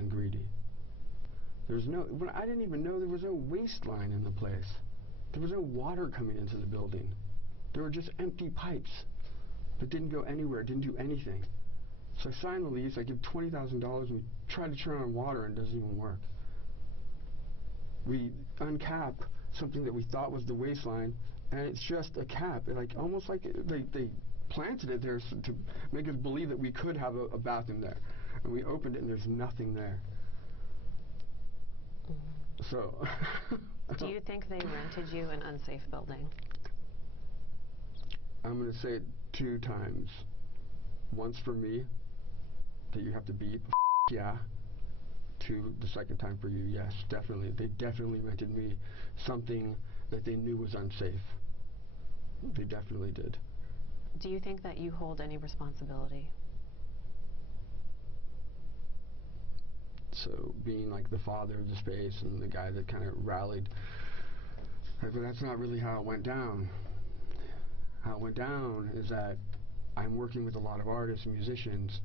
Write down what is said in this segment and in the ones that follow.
and greedy. I didn't even know there was no waistline in the place. There was no water coming into the building. There were just empty pipes that didn't go anywhere, didn't do anything. So I signed the lease, I give $20,000, and we try to turn on water and it doesn't even work. We uncap something that we thought was the waistline, and it's just a cap. Almost like they planted it there to make us believe that we could have a bathroom there. And we opened it and there's nothing there. So... Do you think they rented you an unsafe building? I'm going to say it 2 times. Once for me, that you have to beep, yeah. 2, the second time for you, yes, definitely. They definitely rented me something that they knew was unsafe. They definitely did. Do you think that you hold any responsibility? So being like the father of the space and the guy that kind of rallied, but that's not really how it went down. How it went down is that I'm working with a lot of artists and musicians.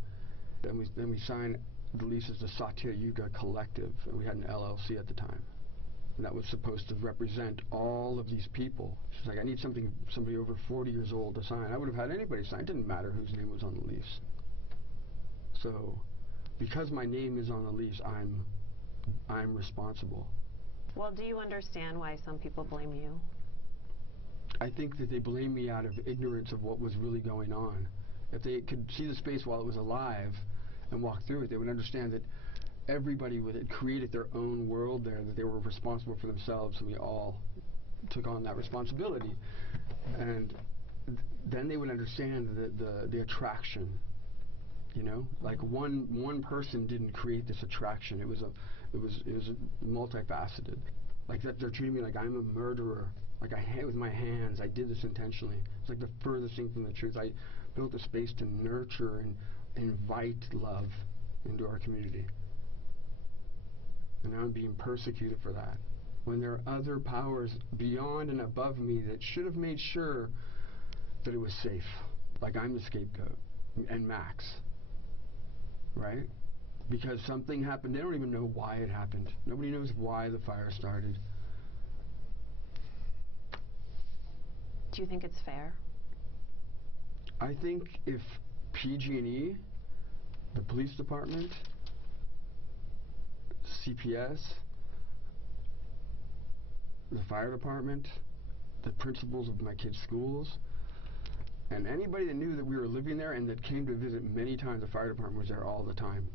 Then we signed the leases to Satya Yuga Collective, and we had an LLC at the time. And that was supposed to represent all of these people. She's like, I need somebody over 40 years old to sign. I would have had anybody sign. It didn't matter whose name was on the lease. So, because my name is on the lease, I'm responsible. Well, do you understand why some people blame you? I think that they blame me out of ignorance of what was really going on. If they could see the space while it was alive and walk through it, they would understand that everybody had created their own world there, that they were responsible for themselves, and we all took on that responsibility. And then they would understand the attraction. You know, like one person didn't create this attraction. It was multifaceted. Like that they're treating me like I'm a murderer. Like with my hands, I did this intentionally. It's like the furthest thing from the truth. I built a space to nurture and invite love into our community. And now I'm being persecuted for that. When there are other powers beyond and above me that should have made sure that it was safe. Like I'm the scapegoat, and Max. Right? Because something happened. They don't even know why it happened. Nobody knows why the fire started. Do you think it's fair? I think if PG&E, the police department, CPS, the fire department, the principals of my kids' schools, and anybody that knew that we were living there and that came to visit many times, the fire department was there all the time,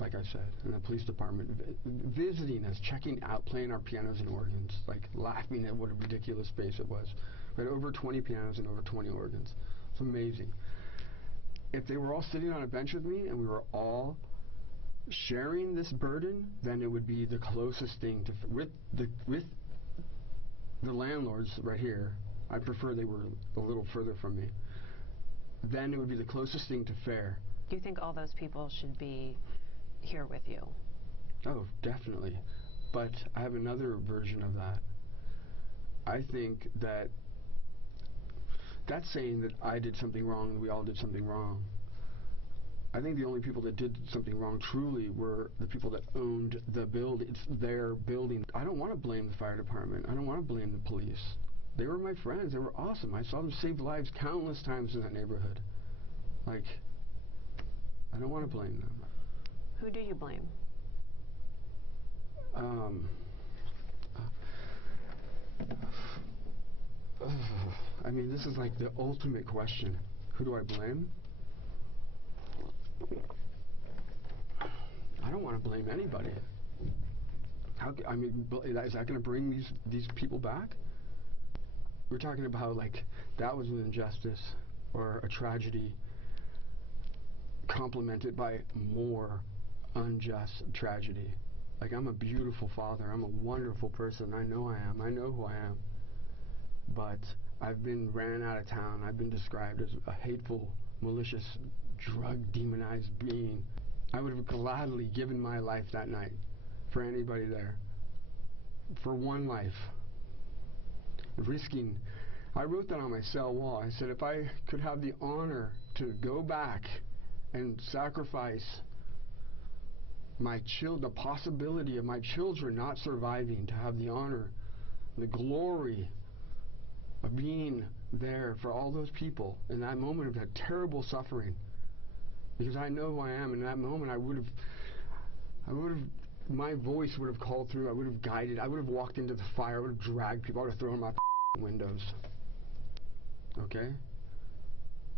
like I said, and the police department visiting us, checking out, playing our pianos and organs, like laughing at what a ridiculous space it was. We had over 20 pianos and over 20 organs. It's amazing. If they were all sitting on a bench with me and we were all sharing this burden, then it would be the closest thing to, with the landlords right here. I prefer they were a little further from me. Then it would be the closest thing to fair. Do you think all those people should be here with you? Oh, definitely. But I have another version of that. I think that that's saying that I did something wrong and we all did something wrong. I think the only people that did something wrong truly were the people that owned the building. It's their building. I don't want to blame the fire department. I don't want to blame the police. They were my friends. They were awesome. I saw them save lives countless times in that neighborhood. Like, I don't want to blame them. Who do you blame? I mean, this is like the ultimate question. Who do I blame? I don't want to blame anybody. I mean, is that going to bring these people back? We're talking about like that was an injustice or a tragedy complemented by more unjust tragedy. Like I'm a beautiful father. I'm a wonderful person. I know I am. I know who I am. But I've been ran out of town. I've been described as a hateful, malicious, drug-demonized being. I would have gladly given my life that night for anybody there. For one life. Risking. I wrote that on my cell wall. I said if I could have the honor to go back and sacrifice the possibility of my children not surviving to have the honor, the glory of being there for all those people in that moment of that terrible suffering. Because I know who I am. In that moment, my voice would have called through. I would have guided. I would have walked into the fire. I would have dragged people. I would have thrown my windows. Okay?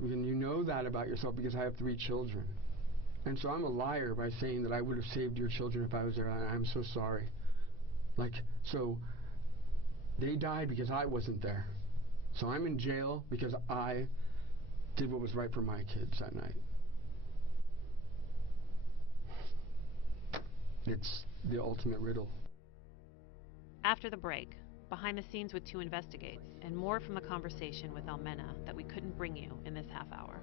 And you know that about yourself because I have 3 children. And so I'm a liar by saying that I would have saved your children if I was there. I'm so sorry. So they died because I wasn't there. So I'm in jail because I did what was right for my kids that night. It's the ultimate riddle. After the break, behind the scenes with 2 Investigates, and more from the conversation with Almena that we couldn't bring you in this half hour.